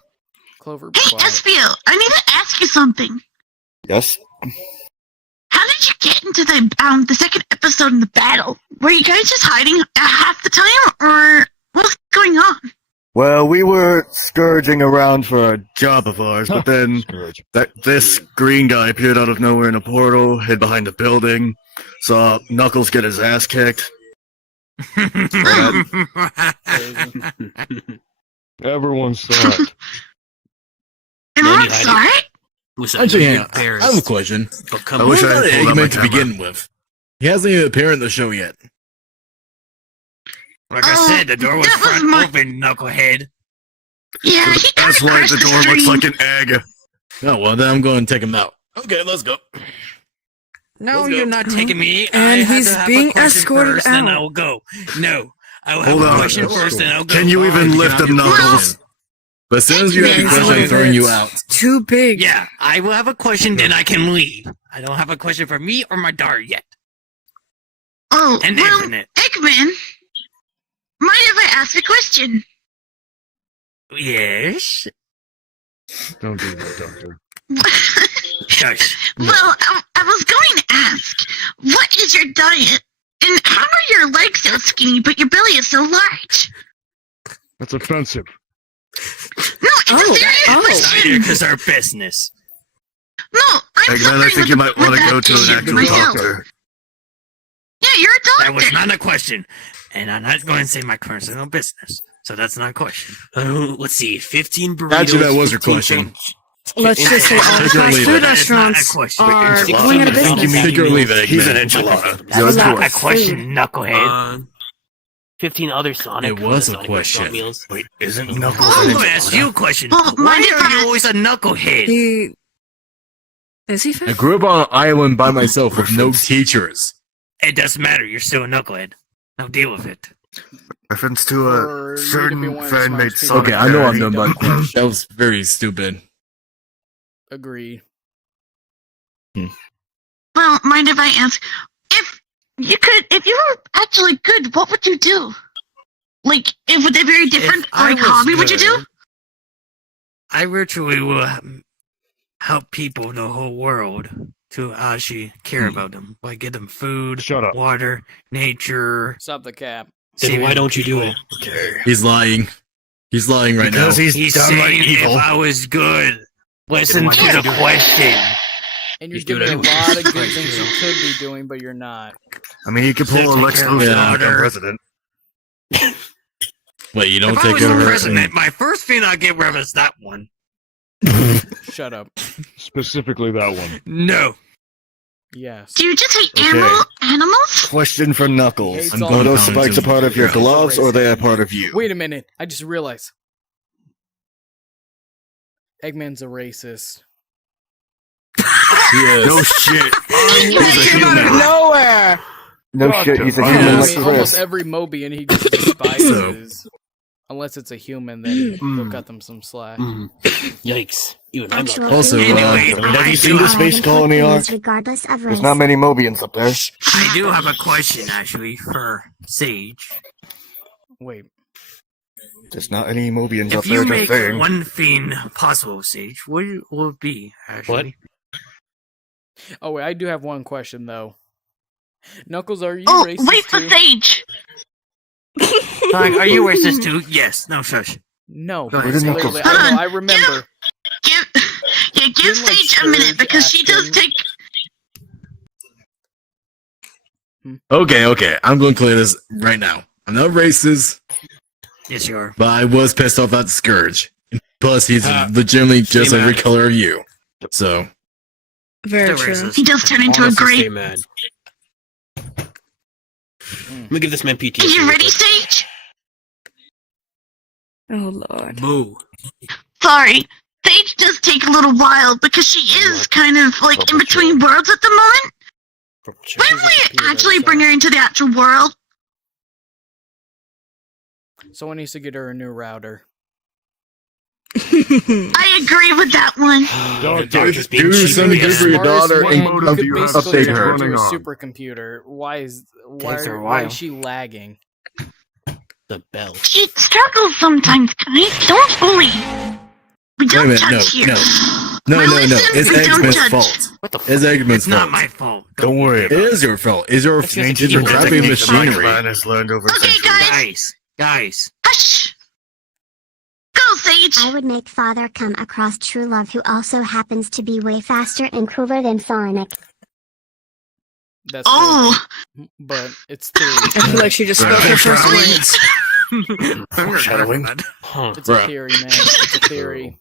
Clover, hey, quiet. Espio, I need to ask you something. Yes. How did you get into the second episode in the battle? Were you guys just hiding half the time, or what's going on? Well, we were scourging around for a job of ours, but then Scourge. This green guy appeared out of nowhere in a portal, hid behind a building, saw Knuckles get his ass kicked. Everyone saw it. Everyone Maybe saw it? Who said Actually, no? hang on. I have a question. Oh, come I on. wish What I about had pulled up my Eggman to camera. begin with? He hasn't even appeared in the show yet. Like I said, the door was front open, knucklehead. Yeah, he That's kinda why crossed the door stream. looks like an egg. Oh, well, then I'm going to take him out. Okay, let's go. No, Let's go. you're not taking me. And I had he's to have being a question escorted first, Then out. I will go. No, I will Hold have a on. question first, then I'll go. Can you even lift a Knuckles? But as soon as you have a He's question, a I'm little throwing you bit out. Too big. Yeah, I will have a question, then I can leave. I don't have a question for me or my daughter yet. Oh, And well, Infinite. Eggman, mind if I ask a question? Yes. Don't do that, Doctor. Shush. Well, I was going to ask, what is your diet? And how are your legs so skinny, but your belly is so large? That's offensive. No, it's a serious question. Because our business. No, I'm Eggman, suffering I think with you might want to with go that to an issue actual myself. doctor. Yeah, you're a doctor. That was not a question. And I'm not going to say my personal business. So that's not a question. Let's see, 15 burritos. Actually, that was your 15 question. sandwiches. Let's just say all Take it or fast leave food it. That is not a restaurants question. are Six going out of fingers. business. Take it or leave it, He's an Eggman. enchilada. That's not a Lots of question, food. knucklehead. 15 other Sonic. It was a Sonic question. restaurant meals. Wait, isn't I'm Knuckles going an to ask you a enchilada? question. Well, Why mind if are you I- always a knucklehead? He is he I fat? grew up on an island by myself with no teachers. It doesn't matter. You're still a knucklehead. Now deal with it. Reference to For a you to be certain one of the fan-made smartest people. Sonic Okay, I know I'm parody. done, but that was very stupid. Agreed. Well, mind if I ask, if you were actually good, what would you do? Like, if with a very different If I like was hobby, would you do? good, I virtually will help people in the whole world to actually care about them. Like get them food, Shut up. water, nature. Stop the cap. Then saving why don't you do people. it? Okay. He's lying. He's lying right Because now. he's He's downright saying evil. if I was good. Listen why to don't the you do it? question. And you're Just do it doing a anyway. lot of good things you could be doing, but you're not. I mean, he could pull a Take Lex care of Luthor my and become daughter. president. Wait, you don't If I take was care the of her? president, my first thing I'd get rid of is that one. Shut up. Specifically that one. No. Yes. Do you just hate Okay. animals? Question for Knuckles. Hates I'm all going Are those down spikes to- a part of your Yeah. gloves or are they a part of you? Wait a minute. I just realized. Eggman's a racist. He is. No shit. You He's a came human. out of nowhere! No shit, he's a I human Almost, like Yes. almost Chris. every Mobian he just despises. Unless it's a human, then he'll cut them some slack. Yikes. Even I'm not. Actual Also, food Anyway, items have you are seen the space inflicted colony wounds arc? regardless of There's race. not many Mobians up there. I do have a question, actually, for Sage. Wait. There's not any Mobians up If you there, make just saying. one thing possible, Sage, what will it be, actually? Oh, wait. I do have one question, though. Knuckles, are you Oh, racist wait for too? Sage. Like, are you racist too? Yes. No, shush. No. Go ahead, because Sage. literally, Hold I know. on. I remember. Give give Didn't, like, Sage a minute Scourge because she ask does him- take. Okay. I'm going to clear this right now. I'm not racist, Yes, you are. but I was pissed off at Scourge. Plus, he's Ah, legitimately just stay every mad. color of you. So, Very Still true. racist. He does turn into a Honestly, stay grape. mad. Let me give this man PTSD. Are you real ready, quick. Sage? Oh lord. Boo. Sorry. Sage does take a little while because she is kind of like in between worlds at the moment. When She's will a we computer, actually so- bring her into the actual world? Someone needs to get her a new router. I agree with that one. The doctor's being do cheeky something again. good for your Smartest daughter one, and you modem could do you have basically update turn her? into a Running on? supercomputer. Takes her a Why while. is she lagging? The bell. She struggles sometimes, guys. Don't bully. We wait a don't minute. judge here. No. We listen, It's we don't Eggman's judge. fault. What the It's Eggman's It's not fault. my fault. Don't worry It about it. is your fault. It's your It's just it's your evil. crappy Technique the Rocket machinery. Man has learned over Okay, centuries. Guys. Hush. Go, Sage. I would make father come across true love who also happens to be way faster and cooler than Sonic. That's Oh, true. But it's theory. I feel like she just spoke her first words. Foreshadowing. Huh. It's a Bruh. theory, man. It's a theory.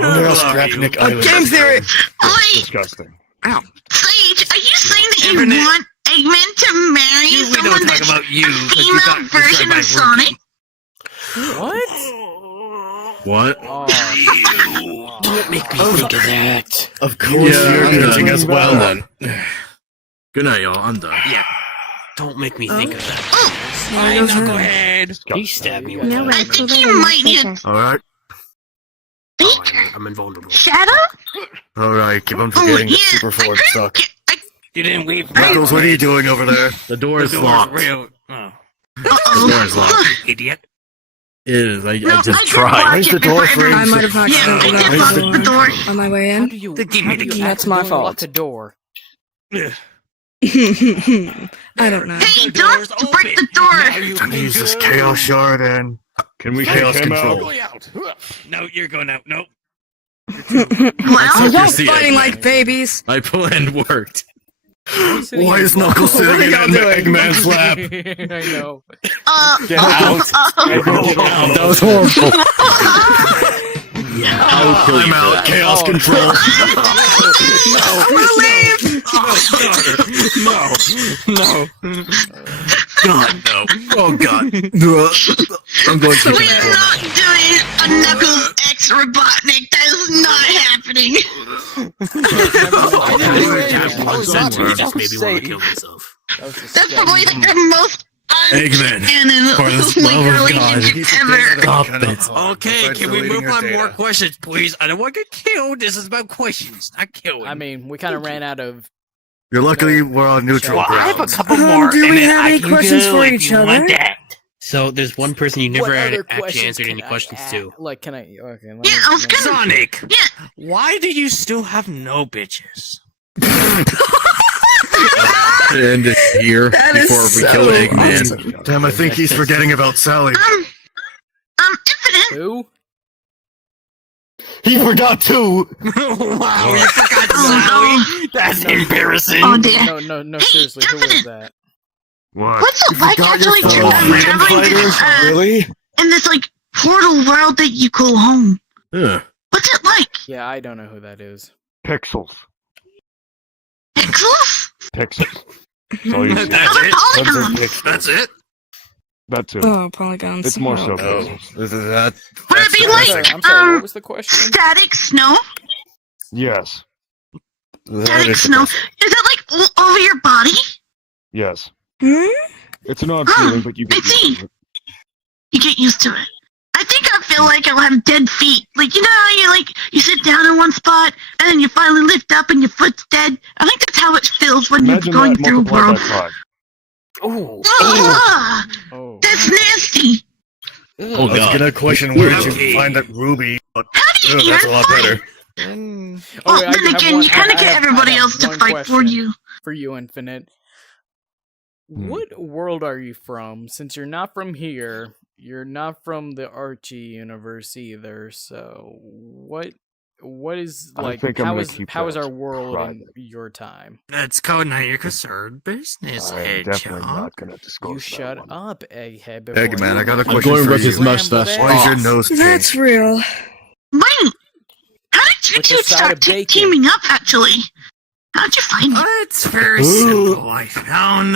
Only on Scrapnik Island. Game theory. wait, Disgusting. Sage. Are you saying that you Internet. want Eggman to marry We someone don't talk that's about you. a 'cause you female got version destroyed by of Sonic? What? What? Oh, Don't make me think of that. Of course you're I'm judging done. as well, then. Good night, y'all. I'm done. Yeah. Don't make me think of that. Hi, Knucklehead. He stabbed me. No way, I think Cooler you and might need a Baker. Alright, I'm invulnerable. shadow. alright, keep on Oh, forgetting yeah. that super forward suck. You didn't leave. Knuckles, what are you doing over there? The door is door's locked. real. Oh. The door is locked. Idiot. It is. I No, just I did tried. lock Where's it the door before frame? I might have Yeah, I accidentally did locked lock the the door. door on my way how in. do you? Give me How the do you key. That's my accidentally lock fault. a door? I don't know. Hey, The don't door's break the door. Time to use this chaos shard and Can we chaos kick him control. out? No, you're going out. Nope. Well, Sucker Y'all seat, fighting Eggman. like babies. My plan worked. Why is Knuckles sitting in Eggman's lap? I know. Get out. That was horrible. I'm out. Chaos Oh. control. No. God, no. Oh, God. I'm going to we are not doing a Knuckles X Robotnik. That is not happening. I was not somewhere. doing Just made me say- want to kill myself. That's probably like the most Eggman, un-canon for the like love of God. relationship ever. Stop it. Okay, can we move on more questions, please? I don't want to get killed. This is about questions, not killing. I mean, we kind of ran out of. You're luckily we're on neutral well, I have a ground. couple more. Do and we then have I any can questions go for if each you want other? that. So there's one person you never What had other actually questions answered any can I questions ask? to. Like, can I? Okay. Let Yeah, me- I was let me- gonna. Sonic, Yeah. why do you still have no bitches? End it here That is before we so kill Eggman. Damn, I think he's forgetting about Sally. Infinite. Who? He forgot too. Wow, you forgot Oh, Sally? That's embarrassing. Oh dear. No. Seriously, who was that? What? What's it like actually fellow freedom traveling to, Really? in this like portal world that you call home? Ugh. What's it like? Yeah, I don't know who that is. Pixels. Pixels? Pixels. That's all you see. That's it. Tons of Polygons. pixels. That's it. That too. Oh, polygons. It's more so Oh. pixels. This is that. Would it be I'm sorry. like What was the question? static snow? Yes. Static snow. Is it like all over your body? Yes. Hmm? It's an odd feeling, but you get I see. used to it. You get used to it. I think I feel like I'll have dead feet. Like you know how you sit down in one spot and then you finally lift up and your foot's dead. I think that's how it feels when Imagine you're going that through a multiplied world. by 5. Oh, Ah, Oh. that's nasty. Oh, I was God. gonna question where did Okay. you find that ruby, but How do you ugh, that's a even lot fight? better. Oh, wait, I then have again, one- you kind I of get have- everybody I have else to one fight for question you. For you, Infinite. Hmm. What world are you from? Since you're not from here, you're not from the Archie universe either. So what is I like? think I'm How gonna is keep how is that our world in private. your time? That's code now your concerned business, I'm definitely Hedgehog. not gonna disclose You that shut one. up, Egghead. before Eggman, I got a you question going for with you. his mustache. ramble Why is your off. nose That's pink? real. Wait, how did you With two the side start of bacon. teaming up? Actually, how'd you find it? It's very simple. I found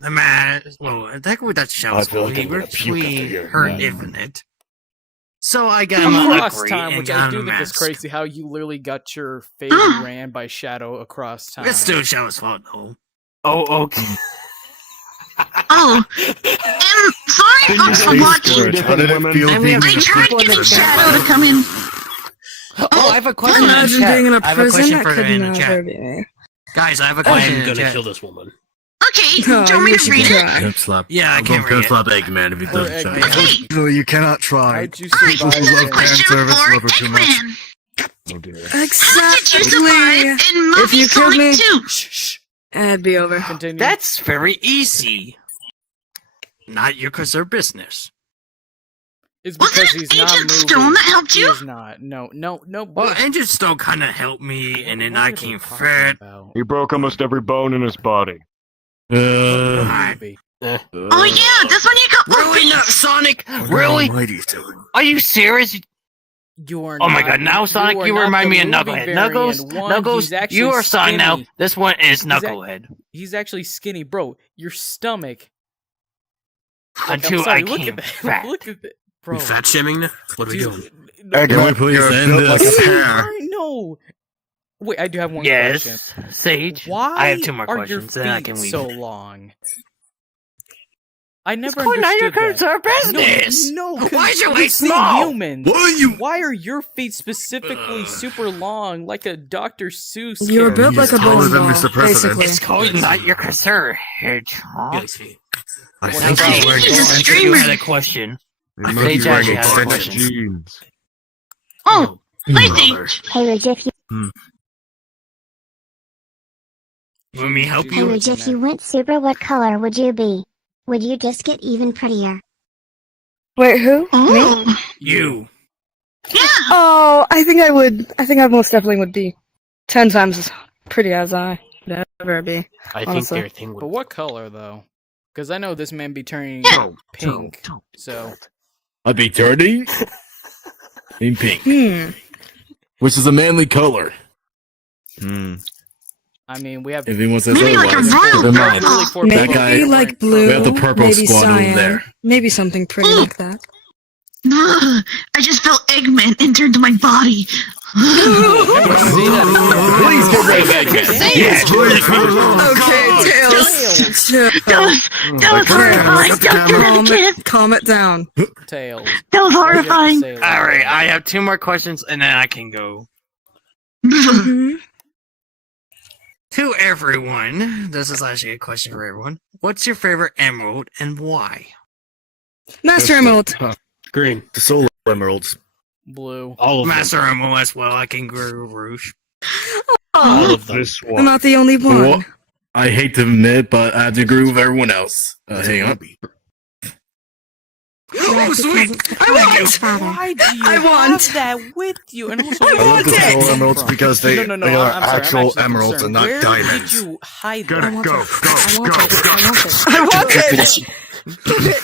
the man. Well, I think with that shell I feel like we I'm gonna puke after virtually hearing hurt that. Infinite. So I got him Across upgrade time, and which got I him do a think is mask. crazy. How you literally got your fate ran by Shadow across time. It's still Shell's fault though. oh, okay. Oh, and sorry Didn't you folks say for you watching. scored? How did it Women. feel And we being have I in a tried people in getting the Shadow to chat. come in. Oh, I have a question in the Imagine chat. being in a I have a prison. question That for could the in the never chat. be me. Guys, I have a question I'm in the gonna chat. kill this woman. Okay, do you Oh, want me you to should read it? try. Pimp slap. Yeah, I I'm can't going read pimp it. slap Eggman if he Poor doesn't Eggman. shut up. Okay, No, you cannot try. How'd you alright, survive? People love that? question service for lover too much. Eggman. Oh dear. How did you Exactly. survive in If movie you killed me, Sonic 2? Shh. it'd be over. Continue. That's very easy. Not your concern business. It's Was because it he's not Agent moving. Stone that helped He you? is not. No. Well, Angel Stone kind of helped me, and then I came fed. He broke almost every bone in his body. Alright. Oh yeah, that's when you got Really? No, Wolfies. Sonic? What Really? Almighty's doing? Are you serious? You are Oh my not- god, now Sonic, are you not remind the me of movie Knucklehead. variant. Knuckles, One, he's actually you are Sonic now. skinny. This one is He's ac- Knucklehead. He's actually skinny, bro. Your stomach. Like, I'm Until sorry, I look came at that. fat. Look at that, bro. We fat shaming now? What are we doing? No, Can we please You're end built like this? a pear. no. Wait, I do have one question. Yes, Sage. Why I have 2 more are questions, your then I feet can leave. so long? I never It's none of your understood that. concern business. No, Why is your we've leg seen small? humans. What are you? Why are your feet specifically super long, like a Dr. Seuss? You're character? built like a taller than bowling Mr. ball, President. basically. It's called not your concern, Hedgehog. Yes, feet. I What think about- he's wearing He's a You streamer. had a question. He Sage might be wearing actually has a extension question. jeans. Oh, wait, Brother. Hey Ridge, if you Let me help hey you. Ridge, if you went super, what color would you be? Would you just get even prettier? Wait, who? Me? oh, You. yeah. Oh, I think I would. I think I most definitely would be 10 times as pretty as I would ever be. I think Honestly. their thing But would. what color, though? Because I know this man be turning pink. So, I'd be turning in pink, which is a manly color. I mean, we have... If anyone says Maybe like a otherwise, royal keep in mind. purple. Really for That Maybe guy- like blue. We have the purple maybe squad cyan. over there. Maybe something pretty like that. Ugh, I just felt Eggman enter into my body. Please get rid of that. Yes, please. Okay, Tails. That was horrifying. Don't do that again. Calm it down. Tails. That was horrifying. Alright, I have 2 more questions and then I can go. To everyone, this is actually a question for everyone. What's your favorite emerald and why? Master Emerald. Green. The solar emeralds. Blue. All of them. Master Emerald as well. I can grow Rouge. All Oh, of them. This I'm one. not the only one. Well, I hate to admit, but I have to agree with everyone else. Hang on. Oh, sweet! I want. Father. Why do you I want- have that with you? And also, I where want did you it! get Solar emeralds from? because they No, they are I'm sorry, I'm actual actually emeralds concerned. and not Where diamonds. did you hide Gotta them? go, I want it. I want it. I want it. Give it.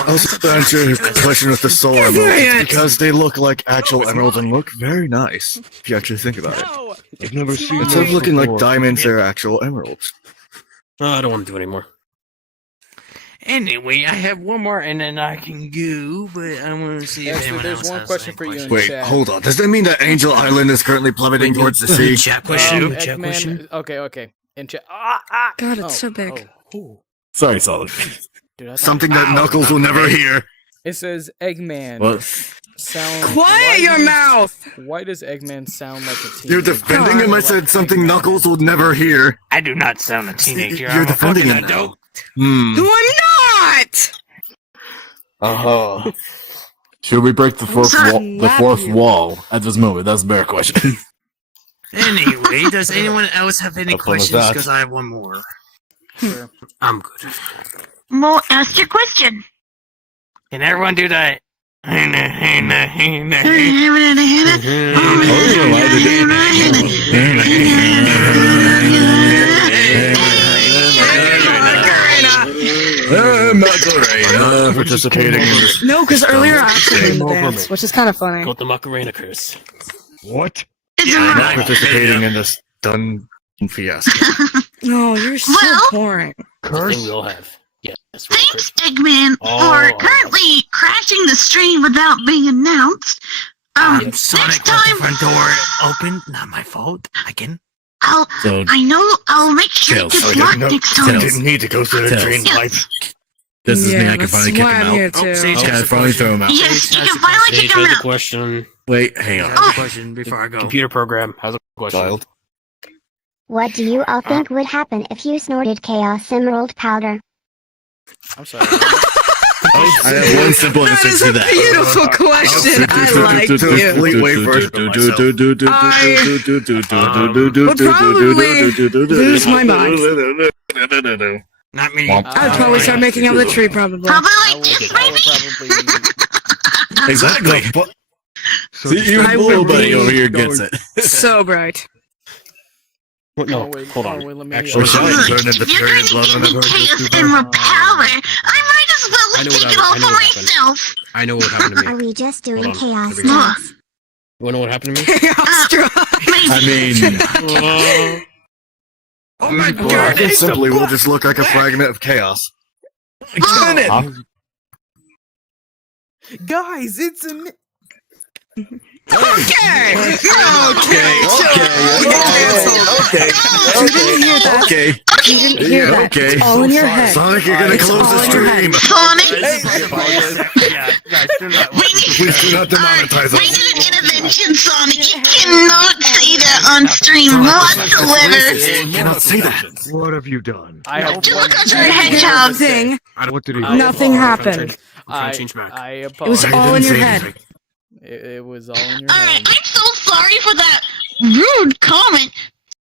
I'll also answer your question with the solar emeralds because they look like actual emeralds and look very nice if you actually think about it. No! I've never seen Instead of those looking like before. diamonds, they're actual emeralds. Oh, I don't want to do it anymore. Anyway, I have one more and then I can go, but I want to see if Actually, anyone there's else one has question any for you in questions. Wait, chat. hold on. Does that mean that Angel Island is currently plummeting towards the sea? Chat question. Chat Eggman, question. okay. In chat. God, it's so big. Ooh. Sorry, Solid. Dude, I thought- Something that Knuckles will never hear. It says Eggman. What? Sound. Quiet your mouth. Why does Eggman sound like a teenager? You're defending him. I said something Knuckles will never hear. I do not sound a teenager. You're I'm a defending fucking him now. adult. No, I'm not. Uh-huh. Should we break the fourth wall at this moment? That's a better question. Anyway, does anyone else have any How fun is questions? that? Because I have one more. Sure. I'm good. Well, ask your question. Can everyone do that? Macarena participating in this. No, because earlier I actually did the Over dance, me. which is kind of funny. Got the Macarena curse. What? It's Not alright. participating in this done fiasco. No, you're so Well- boring. The thing we all have. Yes, we all Thanks, curse. Eggman, Oh. for currently crashing the stream without being announced. Sonic Next left the time, front door open. Not my fault. Again. So, I know I'll make sure it Tails, gets okay, locked no, next I time. didn't need to go through the Tails. drain pipe. this is me. Yeah, I can that's finally kick why him I'm out. here Oh, too. Sage Okay, has I a finally throw him out. Yes, you Sage can finally Sage kick him has a out. question. Wait, hang on. I have a question before I go. Computer program has a question. Child. What do you all think would happen if you snorted Chaos Emerald powder? I'm sorry. I have one simple That answer is to a that. beautiful question. I like you. Fleetway version of myself. Would probably lose my mind. Not me. I'd probably start making out with a tree, probably. Probably I like would, this, I would maybe. probably. Exactly. So See, even I little would buddy be over here gets it. So bright. What? No, Oh, wait, hold on. oh, wait, let me- Actually, Shall I Look, turn into if you're period gonna blood give on me everyone? Chaos Emerald power, I might as well I take it all for myself. I know what happened to Are me. we just doing Hold on. chaos Here we go. drugs? You wanna know what happened to me? I mean, Oh my I god! think simply we'll just look like a fragment of chaos. Guys, it's an. Okay! You didn't hear that. okay. You didn't hear that. Okay. It's all in your head. Sonic, you're gonna It's close all the in your head. stream. Sonic, Yeah, guys, do not. Please do not demonetize we us. need an intervention, Sonic. You cannot say that on stream whatsoever. Cannot say that. What have you done? I have You one look at your thing hedgehog. to say. Nothing. What did he I do? Nothing apologize. happened. trying to change back. I It was apologize. all in your say head. anything. It was all in your Alright, head. I'm so sorry for that rude comment,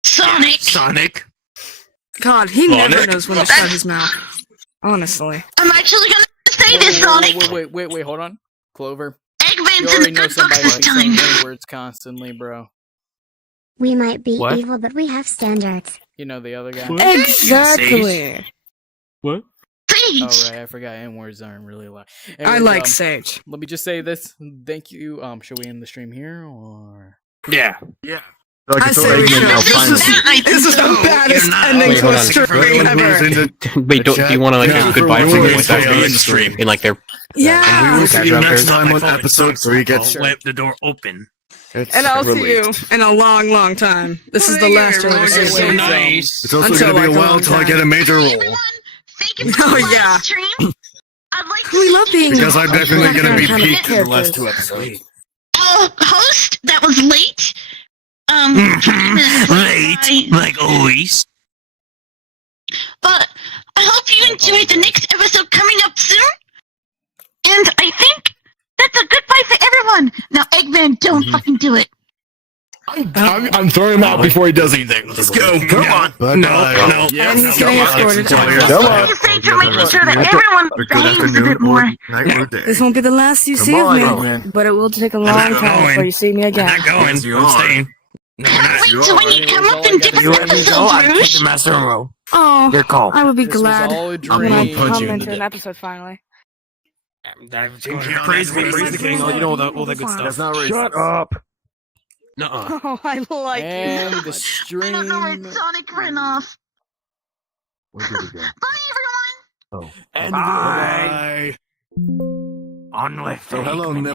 Sonic. Sonic. God, he never knows when to shut his mouth. Honestly. I'm actually gonna say this, Sonic. Wait, hold on. Clover. You Eggman's in already the know good books somebody this who's saying time. words constantly, bro. We might be What? evil, but we have standards. You know the other guy? Exactly. What? Oh, Sage. right, I forgot N-words aren't really allowed. I Anyways, like Sage. let me just say this. Thank you. Should we end the stream here, or...? Yeah. Like, I it's say all we right, should. now, This finally. this is the baddest not ending Wait, to hold a on. stream Everyone ever. moves into Wait, do you want to like Yeah. a goodbye for Everyone me moves like into the that? stream. In like their Yeah. We will see you Catch up next there. time when episode 3 gets I'll started. leave the door open. And I'll see you in a long, long time. This is the last one. Anyways, so um, nice. It's also Until, going to be like, a a while long until I time. get a major Hey, role. everyone. Thank you for Oh, the yeah. live stream. I'd like to We love being Because I'm definitely going to be background peaked in the last characters. 2 episodes. host that was late. 20 minutes Late, by- like always. But I hope you enjoyed the next episode coming up soon. And I think that's a goodbye for everyone. Now, Eggman, don't fucking do it. I'm throwing him out before he does anything. Let's go. Come on. Bye-bye. No. And he's getting escorted Come out. on. What do you say to making sure that everyone Good behaves a afternoon, bit more? or night, or day. This won't be the last you see of on, me, man. but it will take a long not time going. before you see me I'm again. not going. Yes, you I'm are. staying. No, we're not. Wait till when you come up in different episodes, Rouge. Master Row. Oh, Your call. I would be This was glad all a I'm dream. gonna when I punch come you in into the an dick. episode finally. Praise the king. You know all that good stuff. not Shut up! Nuh-uh. Oh, I like And you. the I stream. don't know where Sonic ran off. Where did he go? Bye, everyone. Oh. And Bye. on with Oh, hello,